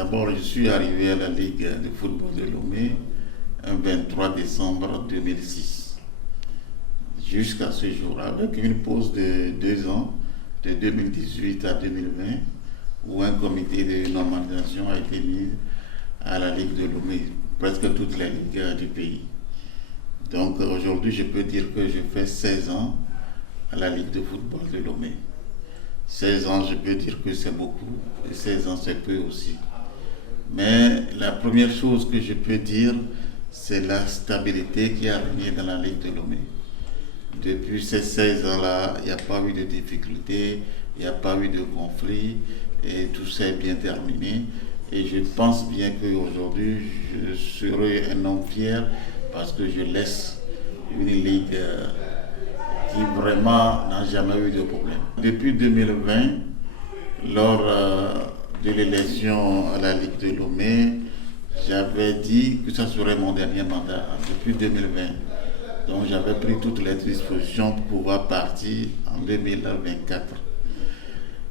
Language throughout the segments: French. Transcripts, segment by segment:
D'abord, je suis arrivé à la Ligue de football de Lomé un 23 décembre 2006. Jusqu'à ce jour, avec une pause de 2 ans, de 2018 à 2020, où un comité de normalisation a été mis à la Ligue de Lomé, presque toutes les ligues du pays. Donc aujourd'hui, je peux dire que je fais 16 ans à la Ligue de football de Lomé. 16 ans, je peux dire que c'est beaucoup, et 16 ans, c'est peu aussi. Mais la première chose que je peux dire, c'est la stabilité qui a régné dans la Ligue de Lomé. Depuis ces 16 ans-là, il n'y a pas eu de difficultés, il n'y a pas eu de conflits, et tout s'est bien terminé. Et je pense bien qu'aujourd'hui, je serai un homme fier parce que je laisse une ligue qui vraiment n'a jamais eu de problème. Depuis 2020, lors de l'élection à la Ligue de Lomé, j'avais dit que ça serait mon dernier mandat depuis 2020. Donc j'avais pris toutes les dispositions pour pouvoir partir en 2024.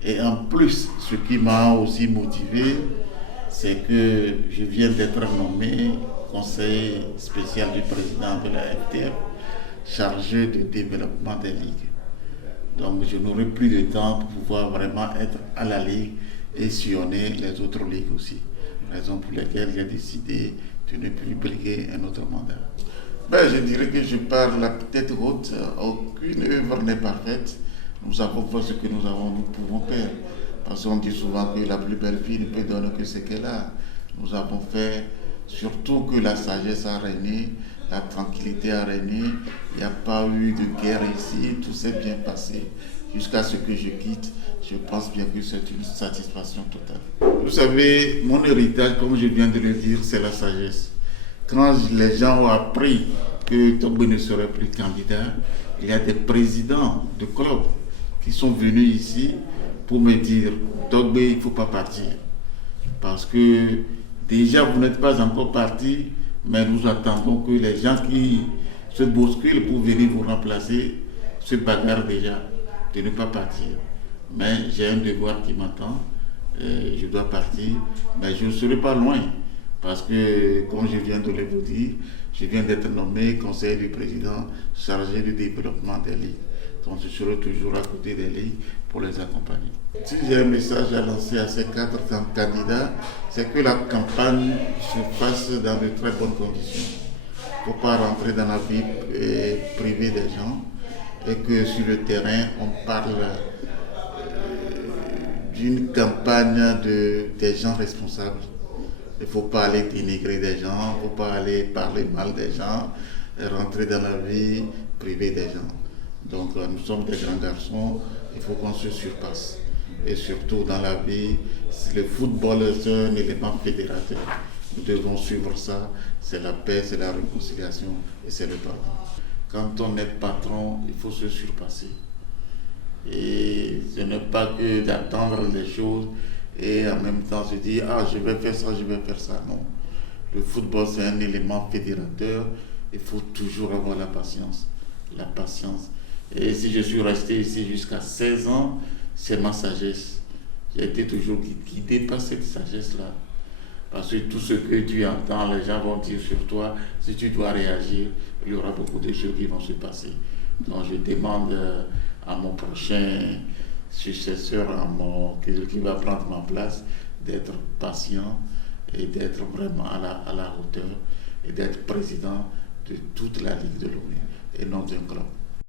Et en plus, ce qui m'a aussi motivé, c'est que je viens d'être nommé conseiller spécial du président de la FTF, chargé du développement des ligues. Donc je n'aurai plus de temps pour pouvoir vraiment être à la ligue et sillonner les autres ligues aussi. Raison pour laquelle j'ai décidé de ne plus briguer un autre mandat. Je dirais que je parle la tête haute. Aucune œuvre n'est parfaite. Nous avons fait ce que nous pouvons faire. Parce qu'on dit souvent que la plus belle fille ne peut donner que ce qu'elle a. Nous avons fait surtout que la sagesse a régné, la tranquillité a régné. Il n'y a pas eu de guerre ici. Tout s'est bien passé. Jusqu'à ce que je quitte, je pense bien que c'est une satisfaction totale. Vous savez, mon héritage, comme je viens de le dire, c'est la sagesse. Quand les gens ont appris que Togbé ne serait plus candidat, il y a des présidents de clubs qui sont venus ici pour me dire « Togbé, il ne faut pas partir. Parce que déjà, vous n'êtes pas encore parti, mais nous attendons que les gens qui se bousculent pour venir vous remplacer se bagarrent déjà, de ne pas partir. Mais j'ai un devoir qui m'attend, je dois partir, mais je ne serai pas loin. Parce que, comme je viens de le vous dire, je viens d'être nommé conseiller du président chargé du développement des ligues. Donc je serai toujours à côté des ligues pour les accompagner. Si j'ai un message à lancer à ces 4 candidats, c'est que la campagne se fasse dans de très bonnes conditions. Il ne faut pas rentrer dans la vie privée des gens et que sur le terrain, on parle d'une campagne des gens responsables. Il ne faut pas aller dénigrer des gens, il ne faut pas aller parler mal des gens, rentrer dans la vie privée des gens. Donc nous sommes des grands garçons, il faut qu'on se surpasse. Et surtout dans la vie, le football est un élément fédérateur. Nous devons suivre ça, c'est la paix, c'est la réconciliation et c'est le pardon. Quand on est patron, il faut se surpasser. Et ce n'est pas que d'attendre les choses et en même temps se dire « Ah, je vais faire ça, je vais faire ça ». Non. Le football, c'est un élément fédérateur. Il faut toujours avoir la patience. La patience. Et si je suis resté ici jusqu'à 16 ans, c'est ma sagesse. J'ai été toujours guidé par cette sagesse-là. Parce que tout ce que tu entends, les gens vont dire sur toi, si tu dois réagir, il y aura beaucoup de choses qui vont se passer. Donc je demande à mon prochain successeur, qui va prendre ma place, d'être patient et d'être vraiment à la hauteur et d'être président de toute la Ligue de Lomé et non d'un club.